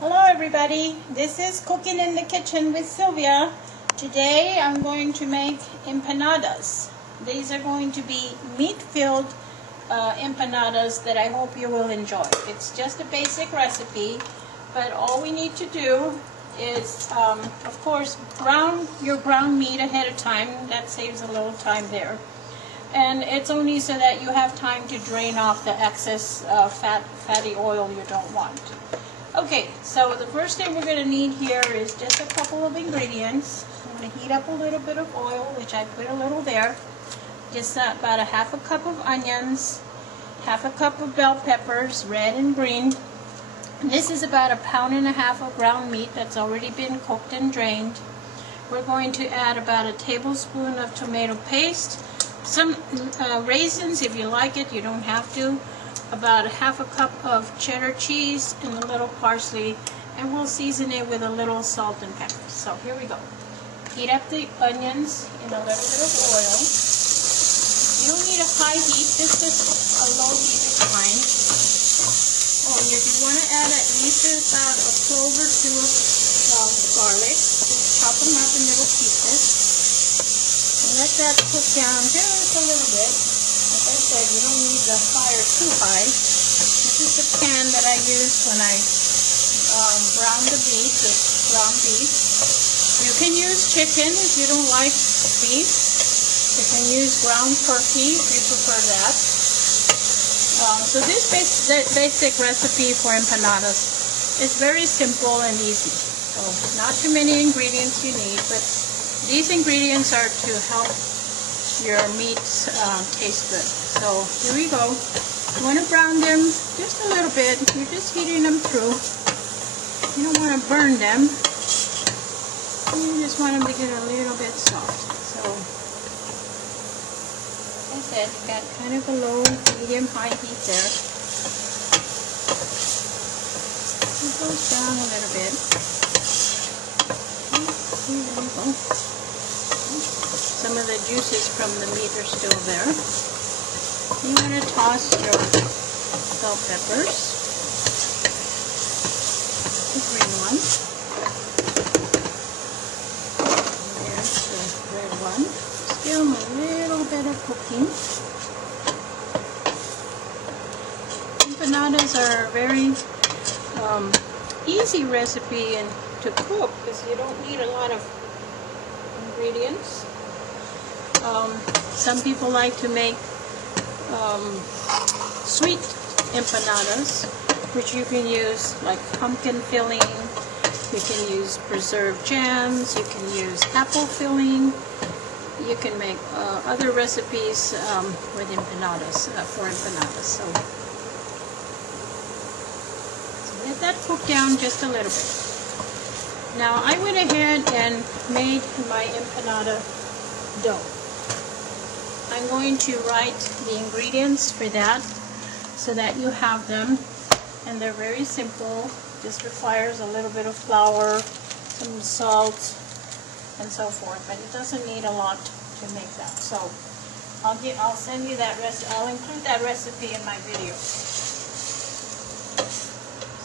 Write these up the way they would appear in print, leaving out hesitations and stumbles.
Hello everybody, this is Cooking in the Kitchen with Sylvia. Today I'm going to make empanadas. These are going to be meat-filled empanadas that I hope you will enjoy. It's just a basic recipe, but all we need to do is, of course, brown your ground meat ahead of time. That saves a little time there. And it's only so that you have time to drain off the excess fatty oil you don't want. Okay, so the first thing we're going to need here is just a couple of ingredients. I'm going to heat up a little bit of oil, which I put a little there. Just about a half a cup of onions, half a cup of bell peppers, red and green. And this is about 1.5 pounds of ground meat that's already been cooked and drained. We're going to add about a tablespoon of tomato paste, some raisins if you like it, you don't have to. About a half a cup of cheddar cheese and a little parsley, and we'll season it with a little salt and pepper. So here we go. Heat up the onions in a little bit of oil. You don't need a high heat, just a low heat is fine. Oh, and if you want to add at least about a clove or two of garlic, just chop them up in little pieces. And let that cook down just a little bit. Like I said, you don't need the fire too high. This is the pan that I used when I browned the beef, this ground beef. You can use chicken if you don't like beef. You can use ground turkey if you prefer that. So this basic recipe for empanadas is very simple and easy. So not too many ingredients you need, but these ingredients are to help your meats taste good. So here we go. You want to brown them just a little bit. You're just heating them through. You don't want to burn them. You just want them to get a little bit soft. So like I said, you got kind of a low, medium, high heat there. It goes down a little bit. Okay, there we go. Some of the juices from the meat are still there. You want to toss your bell peppers, the green one. There's the red one. Still a little bit of cooking. Empanadas are a very easy recipe to cook because you don't need a lot of ingredients. Some people like to make sweet empanadas, which you can use like pumpkin filling, you can use preserved jams, you can use apple filling, you can make other recipes with empanadas, for empanadas. So let that cook down just a little bit. Now I went ahead and made my empanada dough. I'm going to write the ingredients for that so that you have them, and they're very simple. Just requires a little bit of flour, some salt, and so forth, but it doesn't need a lot to make that. So I'll send you that recipe. I'll include that recipe in my video.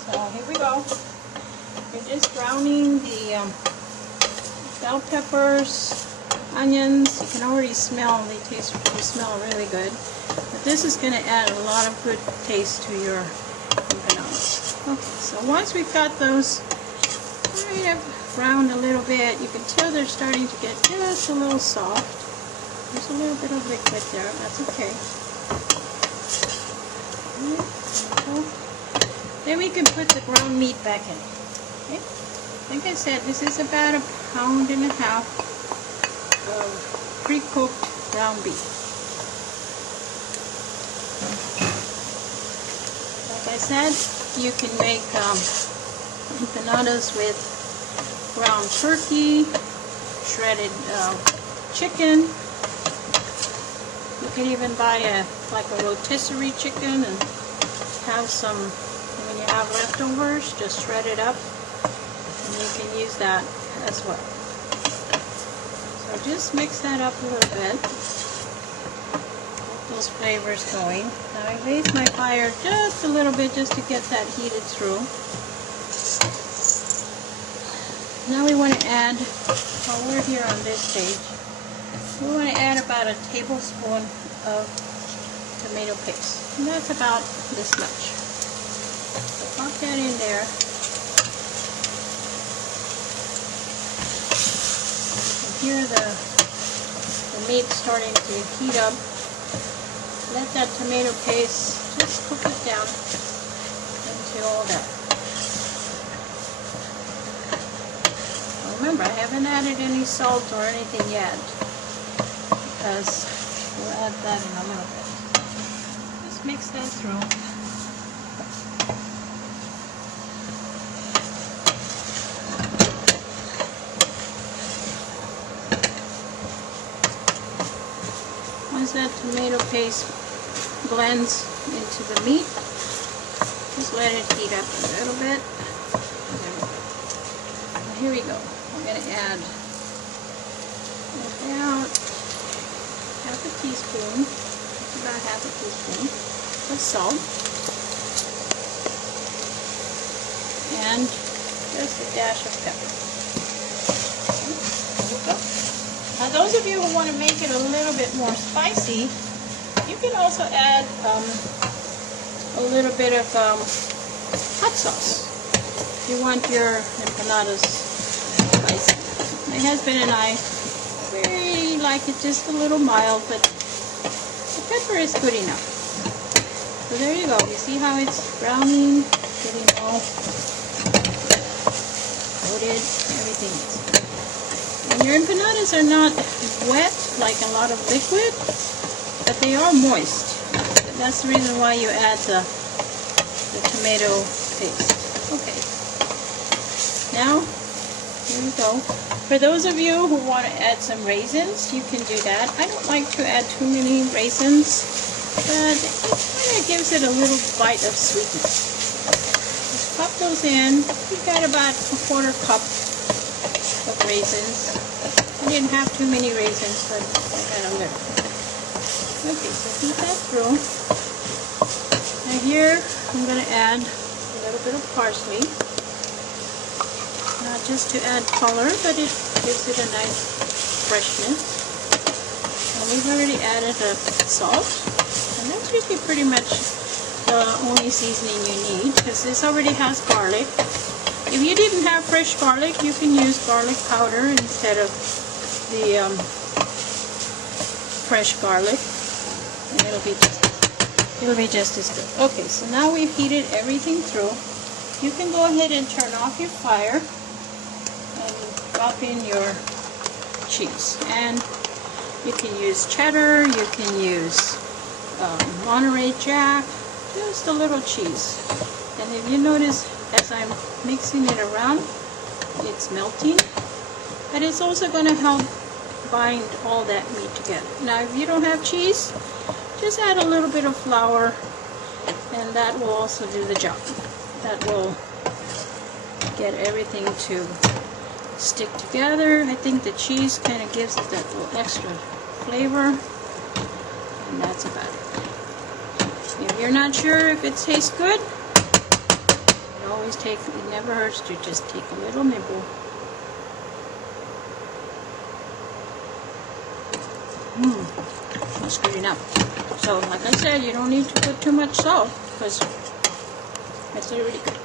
So here we go. You're just browning the bell peppers, onions. You can already smell, they smell really good. But this is going to add a lot of good taste to your empanadas. Okay, so once we've got those kind of browned a little bit, you can tell they're starting to get just a little soft. There's a little bit of liquid there, that's okay. Then we can put the ground meat back in. Okay? Like I said, this is about 1.5 pounds of pre-cooked ground beef. Like I said, you can make empanadas with ground turkey, shredded chicken. You can even buy a rotisserie chicken and have some, when you have leftovers, just shred it up and you can use that as well. So just mix that up a little bit. Get those flavors going. Now I raised my fire just a little bit just to get that heated through. Now we want to add, while we're here on this stage, we want to add about a tablespoon of tomato paste. And that's about this much. So pop that in there. You can hear the meat starting to heat up. Let that tomato paste just cook it down into all that. Remember, I haven't added any salt or anything yet, because we'll add that in a little bit. Just mix that through. Once that tomato paste blends into the meat, just let it heat up a little bit. Now here we go. I'm going to add about half a teaspoon, about half a teaspoon of salt, and just a dash of pepper. Now those of you who want to make it a little bit more spicy, you can also add a little bit of hot sauce if you want your empanadas spicy. My husband and I really like it just a little mild, but the pepper is good enough. So there you go. You see how it's browning, getting all coated, everything is. And your empanadas are not wet like a lot of liquid, but they are moist. That's the reason why you add the tomato paste. Okay. Now, here we go. For those of you who want to add some raisins, you can do that. I don't like to add too many raisins, but it kind of gives it a little bite of sweetness. Just pop those in. You've got about a quarter cup of raisins. I didn't have too many raisins, but I had a little. Okay, so heat that through. Now here, I'm going to add a little bit of parsley. Not just to add color, but it gives it a nice freshness. And we've already added the salt. And that's usually pretty much the only seasoning you need, because this already has garlic. If you didn't have fresh garlic, you can use garlic powder instead of the fresh garlic. And it'll be just as good. Okay, so now we've heated everything through. You can go ahead and turn off your fire and drop in your cheese. And you can use cheddar, you can use Monterey Jack, just a little cheese. And if you notice, as I'm mixing it around, it's melting. But it's also going to help bind all that meat together. Now, if you don't have cheese, just add a little bit of flour, and that will also do the job. That will get everything to stick together. I think the cheese kind of gives it that little extra flavor, and that's about it. If you're not sure if it tastes good, you always take, it never hurts to just take a little nibble. That's good enough. So, like I said, you don't need to put too much salt, because that's already good.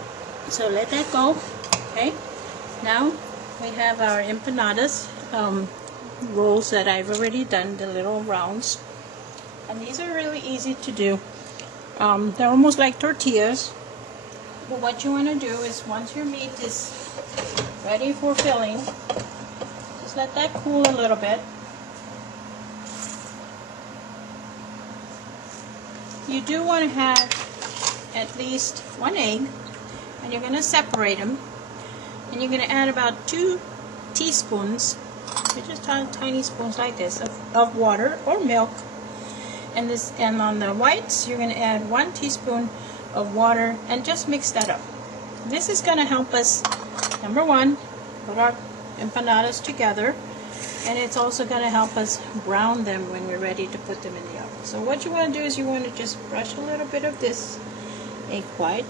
So let that go. Okay. Now we have our empanadas rolls that I've already done, the little rounds, and these are really easy to do. They're almost like tortillas. But what you want to do is, once your meat is ready for filling, just let that cool a little bit. You do want to have at least one egg, and you're going to separate them, and you're going to add about 2 teaspoons, just tiny spoons like this, of water or milk. And on the whites, you're going to add 1 teaspoon of water, and just mix that up. This is going to help us, number one, put our empanadas together, and it's also going to help us brown them when we're ready to put them in the oven. So what you want to do is you want to just brush a little bit of this egg white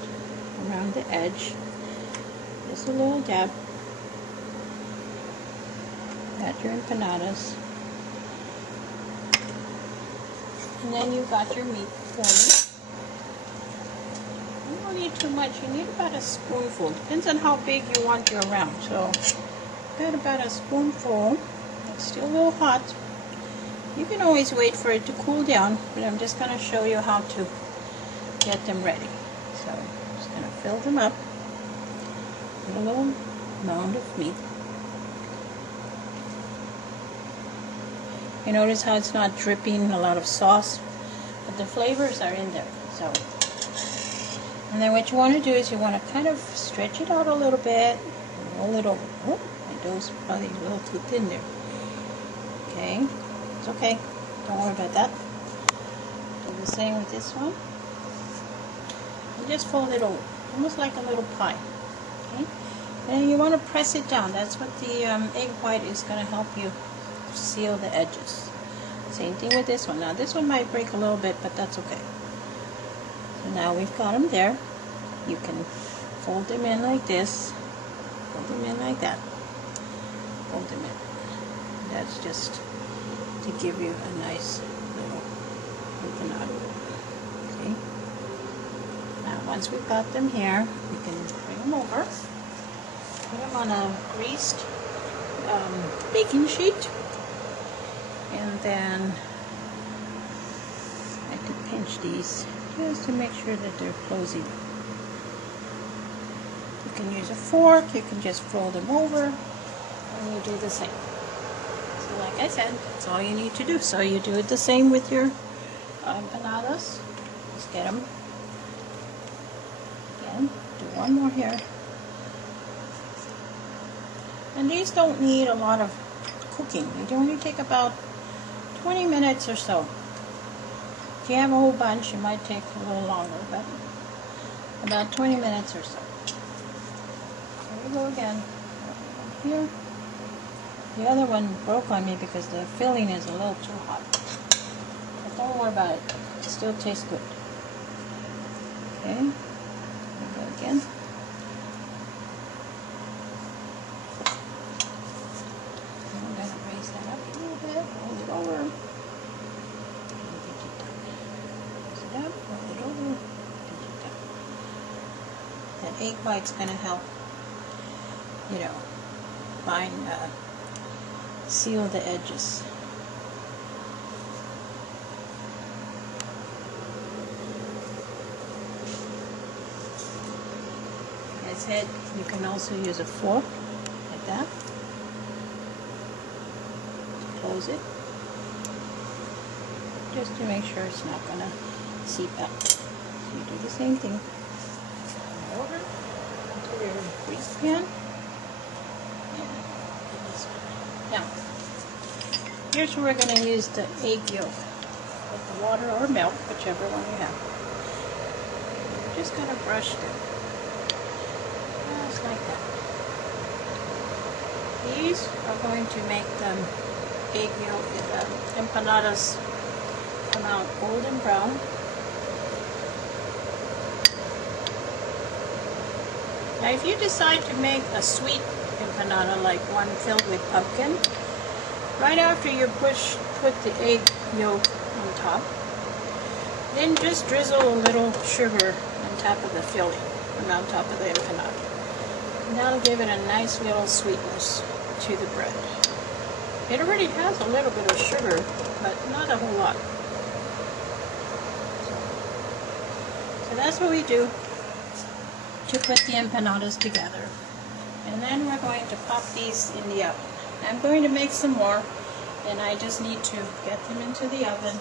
around the edge, just a little dab, got your empanadas. And then you got your meat forming. You don't need too much. You need about a spoonful. Depends on how big you want your round. So, got about a spoonful. It's still a little hot. You can always wait for it to cool down, but I'm just going to show you how to get them ready. So, I'm just going to fill them up with a little mound of meat. You notice how it's not dripping a lot of sauce, but the flavors are in there. So, and then what you want to do is you want to kind of stretch it out a little bit, roll it over. Oh, my dough's probably a little too thin there. Okay, it's okay. Don't worry about that. Do the same with this one. And just fold it over, almost like a little pie. Okay, and then you want to press it down. That's what the egg white is going to help you seal the edges. Same thing with this one. Now this one might break a little bit, but that's okay. So now we've got them there. You can fold them in like this, fold them in like that, fold them in. That's just to give you a nice little empanada. Okay. Now once we've got them here, we can bring them over, put them on a greased baking sheet. And then I have to pinch these just to make sure that they're closing. You can use a fork, you can just fold them over, and you do the same. So like I said, that's all you need to do. So you do it the same with your empanadas. Just get them. Again, do one more here. And these don't need a lot of cooking. They only take about 20 minutes or so. If you have a whole bunch, it might take a little longer, but about 20 minutes or so. Here we go again. Here. The other one broke on me because the filling is a little too hot. But don't worry about it. It still tastes good. Okay. Here we go again. That egg white's going to help, you know, seal the edges. As I said, you can also use a fork like that to close it, just to make sure it's not going to seep out. So you do the same thing. Over into your grease pan. Now, here's where we're going to use the egg yolk with the water or milk, whichever one you have. We're just going to brush them, just like that. These are going to make the egg yolk, the empanadas, come out golden brown. Now if you decide to make a sweet empanada, like one filled with pumpkin, right after you put the egg yolk on top, then just drizzle a little sugar on top of the filling, and on top of the empanada. And that'll give it a nice little sweetness to the bread. It already has a little bit of sugar, but not a whole lot. So that's what we do to put the empanadas together. And then we're going to pop these in the oven. I'm going to make some more, and I just need to get them into the oven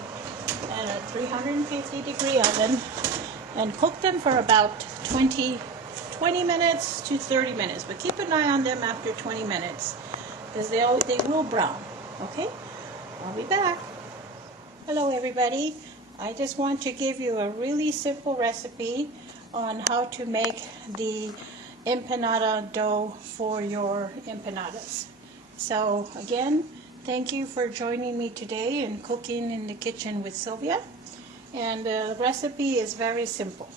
at a 350-degree oven and cook them for about 20 minutes to 30 minutes. But keep an eye on them after 20 minutes because they will brown. Okay? I'll be back. Hello everybody. I just want to give you a really simple recipe on how to make the empanada dough for your empanadas. So again, thank you for joining me today in Cooking in the Kitchen with Sylvia. And the recipe is very simple.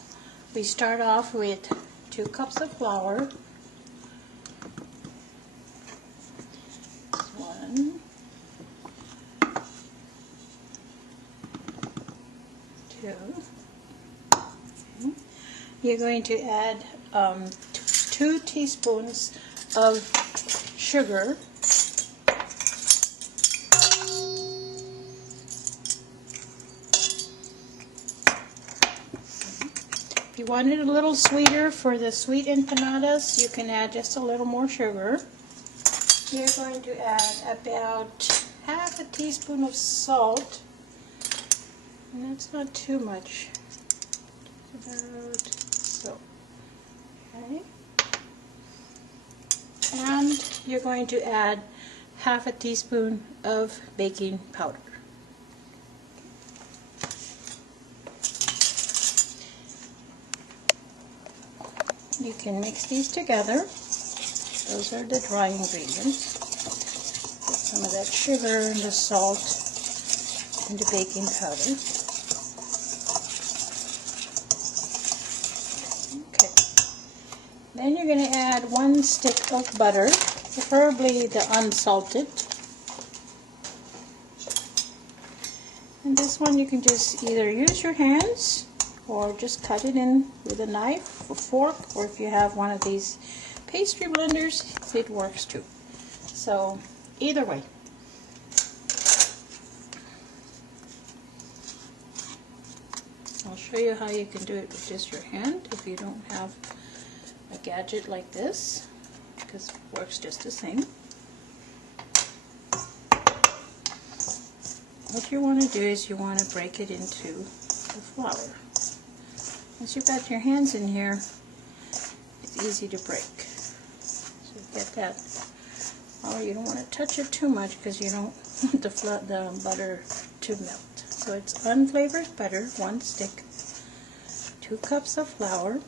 We start off with 2 cups of flour. One, 1, 2. Okay. You're going to add 2 teaspoons of sugar. If you want it a little sweeter for the sweet empanadas, you can add just a little more sugar. You're going to add about half a teaspoon of salt, and that's not too much. About so. Okay. And you're going to add half a teaspoon of baking powder. You can mix these together. Those are the dry ingredients. Put some of that sugar and the salt and the baking powder. Okay. Then you're going to add 1 stick of butter, preferably the unsalted. And this one you can just either use your hands or just cut it in with a knife or fork, or if you have one of these pastry blenders, it works too. So either way. I'll show you how you can do it with just your hand if you don't have a gadget like this, because it works just the same. What you want to do is you want to break it into the flour. Once you've got your hands in here, it's easy to break. So get that. Oh, you don't want to touch it too much because you don't want the butter to melt. So it's unflavored butter, 1 stick, 2 cups of flour,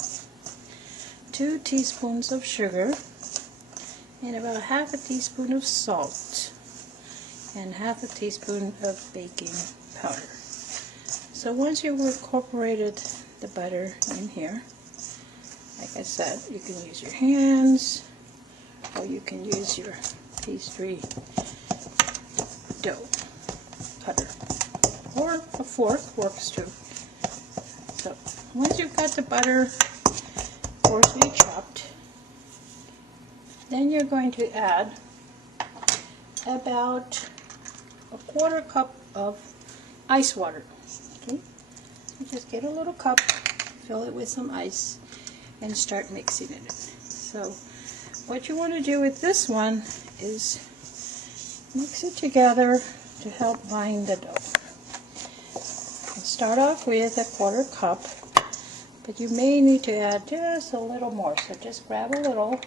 2 teaspoons of sugar, and about half a teaspoon of salt, and half a teaspoon of baking powder. So once you've incorporated the butter in here, like I said, you can use your hands or you can use your pastry dough cutter, or a fork works too. So once you've got the butter coarsely chopped, then you're going to add about a 1/4 cup of ice water. Okay? So just get a little cup, fill it with some ice, and start mixing it. So what you want to do with this one is mix it together to help bind the dough. Start off with a 1/4 cup, but you may need to add just a little more. So just grab a little,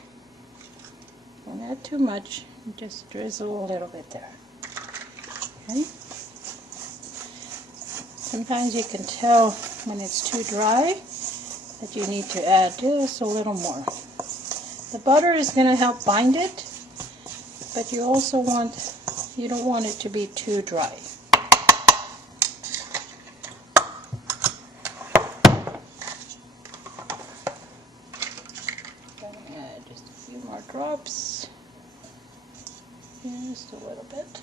don't add too much, just drizzle a little bit there. Okay? Sometimes you can tell when it's too dry that you need to add just a little more. The butter is going to help bind it, but you don't want it to be too dry. Gonna add just a few more drops, just a little bit,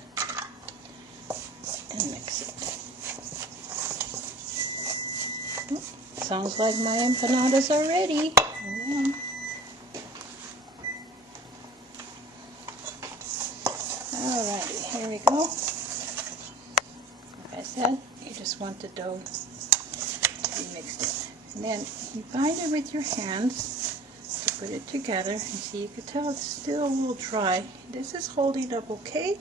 and mix it. Sounds like my empanadas are ready. Alrighty, here we go. Like I said, you just want the dough to be mixed in. And then you bind it with your hands to put it together. And see, you can tell it's still a little dry. This is holding up okay.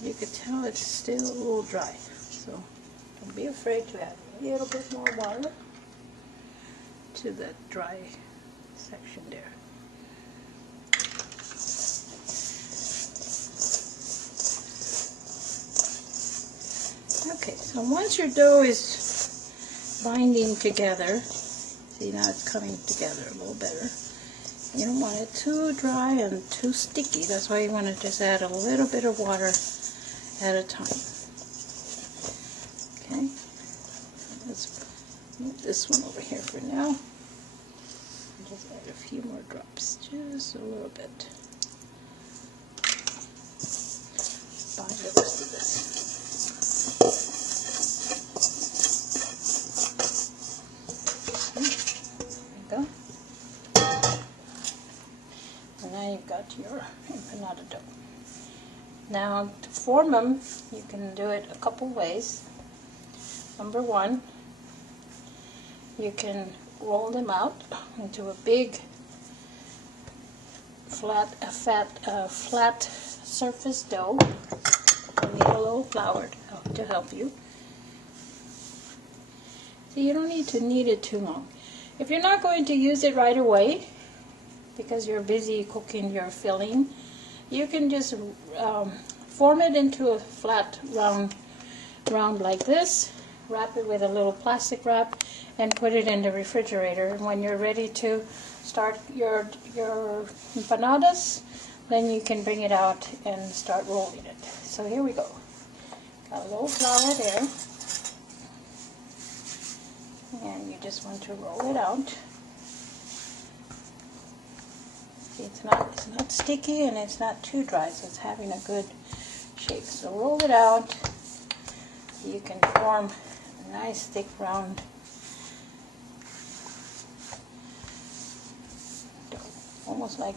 You can tell it's still a little dry. So don't be afraid to add a little bit more water to the dry section there. Okay, so once your dough is binding together, see now it's coming together a little better. You don't want it too dry and too sticky. That's why you want to just add a little bit of water at a time. Okay, let's move this one over here for now. Just add a few more drops, just a little bit. find the rest of this. There you go. And now you've got your empanada dough. Now to form them, you can do it a couple ways. Number one, you can roll them out into a big flat surface dough. You need a little flour to help you. So you don't need to knead it too long. If you're not going to use it right away because you're busy cooking your filling, you can just form it into a flat round like this, wrap it with a little plastic wrap, and put it in the refrigerator. And when you're ready to start your empanadas, then you can bring it out and start rolling it. So here we go. Got a little flour there, and you just want to roll it out. See, it's not sticky and it's not too dry, so it's having a good shape. So roll it out. You can form a nice thick round dough, almost like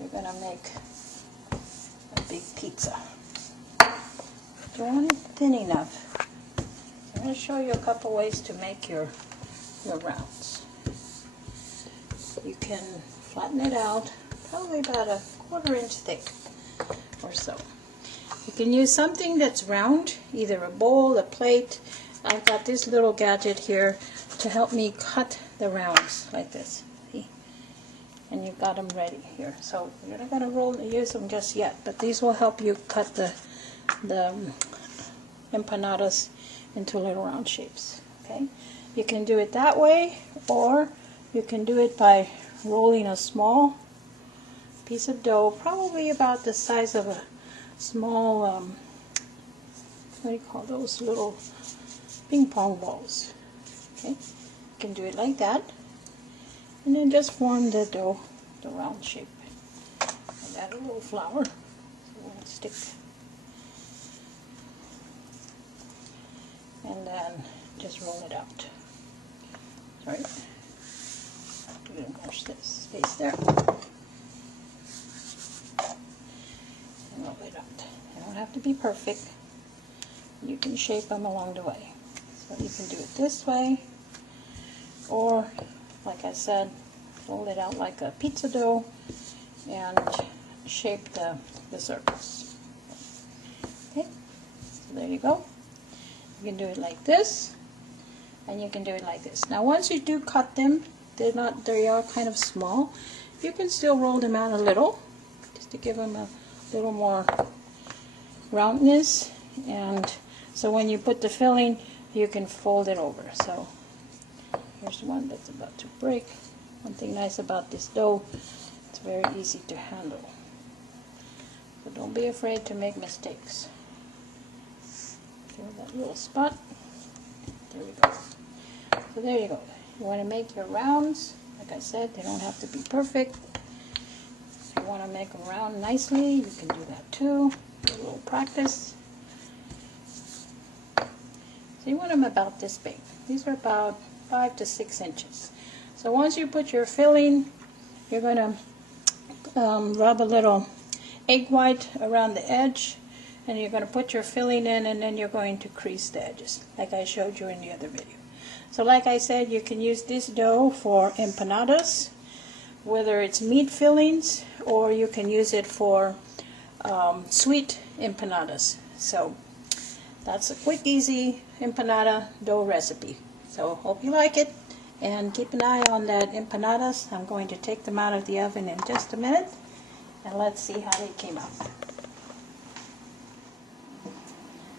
you're gonna make a big pizza. You want it thin enough. So I'm going to show you a couple ways to make your rounds. You can flatten it out, probably about a 1/4 inch thick or so. You can use something that's round, either a bowl, a plate. I've got this little gadget here to help me cut the rounds like this. See? And you've got them ready here. So you're not going to use them just yet, but these will help you cut the empanadas into little round shapes. Okay? You can do it that way, or you can do it by rolling a small piece of dough, probably about the size of a small, what do you call those, little ping pong balls. Okay, you can do it like that, and then just form the dough, the round shape. And add a little flour so it won't stick. And then just roll it out. Sorry, I'm going to wash this space there. And roll it out. They don't have to be perfect. You can shape them along the way. So you can do it this way, or like I said, roll it out like a pizza dough and shape the circles. Okay, so there you go. You can do it like this, and you can do it like this. Now once you do cut them, they are kind of small. You can still roll them out a little, just to give them a little more roundness, and so when you put the filling, you can fold it over. So here's one that's about to break. One thing nice about this dough, it's very easy to handle. So don't be afraid to make mistakes. Feel that little spot. There we go. So there you go. You want to make your rounds. Like I said, they don't have to be perfect. If you want to make them round nicely, you can do that too. Do a little practice. So you want them about this big. These are about 5 to 6 inches. So once you put your filling, you're going to rub a little egg white around the edge, and you're going to put your filling in, and then you're going to crease the edges like I showed you in the other video. So like I said, you can use this dough for empanadas, whether it's meat fillings, or you can use it for sweet empanadas. So that's a quick, easy empanada dough recipe. So hope you like it, and keep an eye on that empanadas. I'm going to take them out of the oven in just a minute, and let's see how they came out.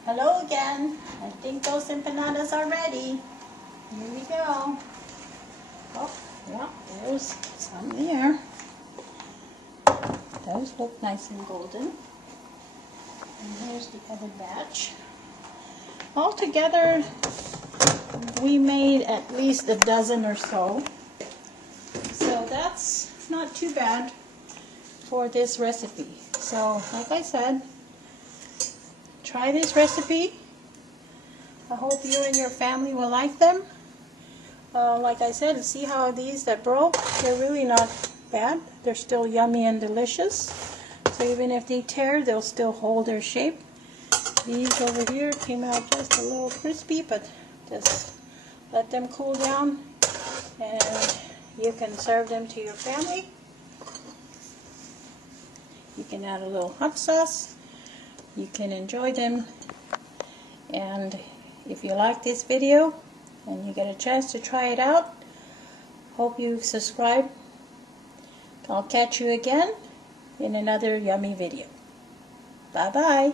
Hello again. I think those empanadas are ready. Here we go. Oh, yeah, there's some there. Those look nice and golden. And here's the other batch. Altogether, we made at least a dozen or so. So that's not too bad for this recipe. So, like I said, try this recipe. I hope you and your family will like them. Like I said, see how these that broke, they're really not bad. They're still yummy and delicious. So even if they tear, they'll still hold their shape. These over here came out just a little crispy, but just let them cool down and you can serve them to your family. You can add a little hot sauce. You can enjoy them. And if you like this video and you get a chance to try it out, hope you subscribe. I'll catch you again in another yummy video. Bye bye.